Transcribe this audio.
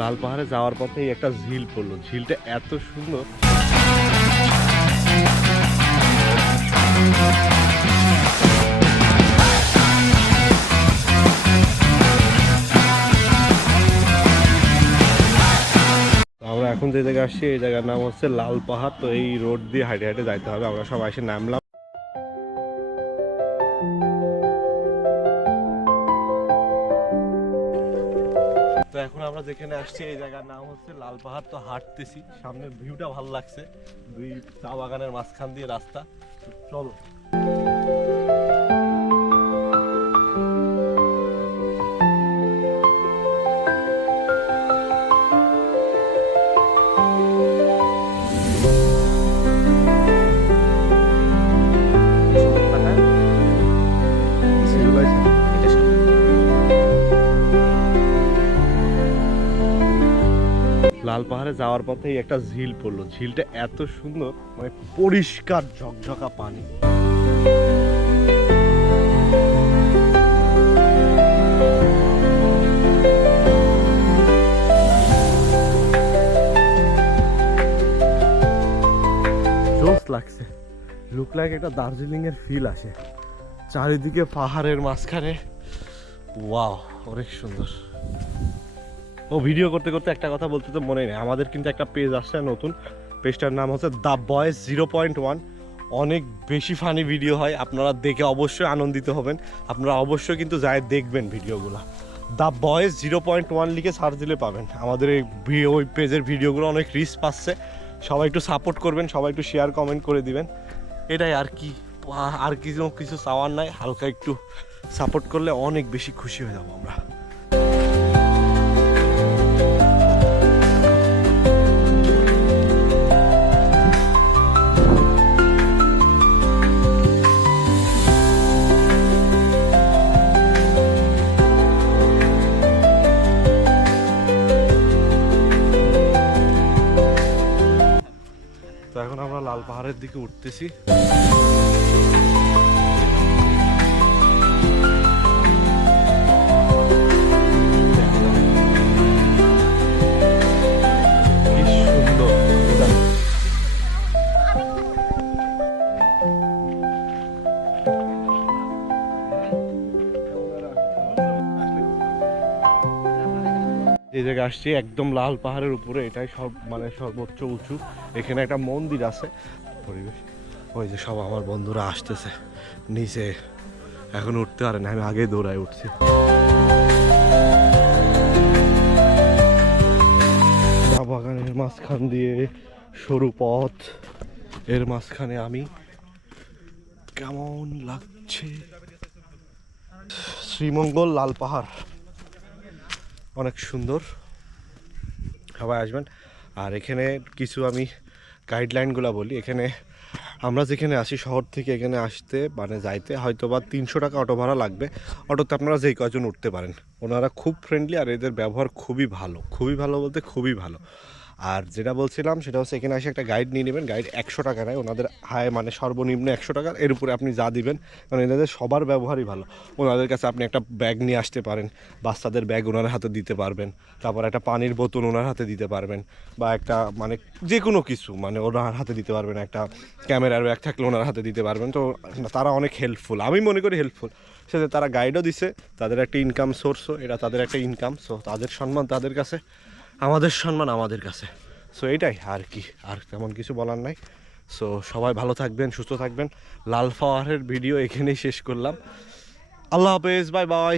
লাল পাহাড়ে যাওয়ার পথে একটা ঝিল পড়ল। ঝিলটা এত সুন্দর। আমরা এখন যে জায়গায় আসছি, এই জায়গার নাম হচ্ছে লাল পাহাড়। তো এই রোড দিয়ে হাইটে হাইটে যাইতে হবে। আমরা সবাই এসে নামলাম। এখন আমরা যেখানে আসছি, এই জায়গার নাম হচ্ছে লাল পাহাড় তো হাঁটতেছি, সামনে ভিউটা ভালো লাগছে। দুই চা বাগানের মাঝখান দিয়ে রাস্তা। চলো। লাল পাহাড়ে যাওয়ার পথেই একটা ঝিল পড়ল। ঝিলটা এত সুন্দর মানে পরিষ্কার ঝকঝকা পানি। লাগছে। লুক লাইক একটা দার্জিলিং এর ফিল আসে। চারিদিকে পাহাড়ের মাঝখানে। ওয়াও অনেক সুন্দর। ও ভিডিও করতে করতে একটা কথা বলতে তো মনে নেই। আমাদের কিন্তু একটা পেজ আসছে নতুন। পেজটার নাম হচ্ছে the boys zero point one অনেক বেশি ফানি ভিডিও হয়, আপনারা দেখে অবশ্যই আনন্দিত হবেন। আপনারা অবশ্যই কিন্তু যায় দেখবেন ভিডিওগুলো the boys zero point one লিখে সার্চ দিলে পাবেন। আমাদের এই ওই পেজের ভিডিওগুলো অনেক রিস্ক পাচ্ছে। সবাই একটু সাপোর্ট করবেন, সবাই একটু শেয়ার কমেন্ট করে দিবেন। এটাই আর কি। আর কিছু কিছু চাওয়ার নাই, হালকা একটু সাপোর্ট করলে অনেক বেশি খুশি হয়ে যাব আমরা। পাহাড়ের দিকে উঠতেছি। যে জায়গায় আসছি, একদম লাল পাহাড়ের উপরে, এটাই সব মানে সর্বোচ্চ উঁচু। এখানে একটা মন্দির আছে। পরিবেশ। ওই যে সব আমার বন্ধুরা আসতেছে। নিচে। এখন উঠতে পারে না, আমি আগে দৌড়ায় উঠছি। চা বাগানের মাঝখান দিয়ে সরু পথ। এর মাঝখানে আমি। কেমন লাগছে? শ্রীমঙ্গল লাল পাহাড়। অনেক সুন্দর সবাই আসবেন। আর এখানে কিছু আমি গাইডলাইনগুলো বলি। এখানে আমরা যেখানে আসি, শহর থেকে এখানে আসতে মানে যাইতে হয়তো বা তিনশো টাকা অটো ভাড়া লাগবে। অটোতে আপনারা যেই কয়জন উঠতে পারেন। ওনারা খুব ফ্রেন্ডলি আর এদের ব্যবহার খুবই ভালো। খুবই ভালো বলতে খুবই ভালো। আর যেটা বলছিলাম, সেটা হচ্ছে এখানে এসে একটা গাইড নিয়ে নেবেন। গাইড একশো টাকা নেয়, ওনাদের হায় মানে সর্বনিম্ন একশো টাকার। এর উপরে আপনি যা দিবেন, কারণ এনাদের সবার ব্যবহারই ভালো। ওনাদের কাছে আপনি একটা ব্যাগ নিয়ে আসতে পারেন, বাচ্চাদের ব্যাগ ওনার হাতে দিতে পারবেন। তারপর একটা পানির বোতল ওনার হাতে দিতে পারবেন, বা একটা মানে যে কোনো কিছু মানে ওনার হাতে দিতে পারবেন, একটা ক্যামেরার ব্যাগ থাকলে ওনার হাতে দিতে পারবেন। তো তারা অনেক হেল্পফুল আমি মনে করি হেল্পফুল সেটা তারা গাইডও দিছে, তাদের একটা ইনকাম সোর্সও এটা তাদের একটা ইনকাম সো তাদের সম্মান তাদের কাছে। আমাদের সম্মান আমাদের কাছে। সো এটাই আর কি, আর তেমন কিছু বলার নাই। সো সবাই ভালো থাকবেন, সুস্থ থাকবেন। লাল ফাওয়ারের ভিডিও এখানেই শেষ করলাম। আল্লাহ হাফেজ বাই বাই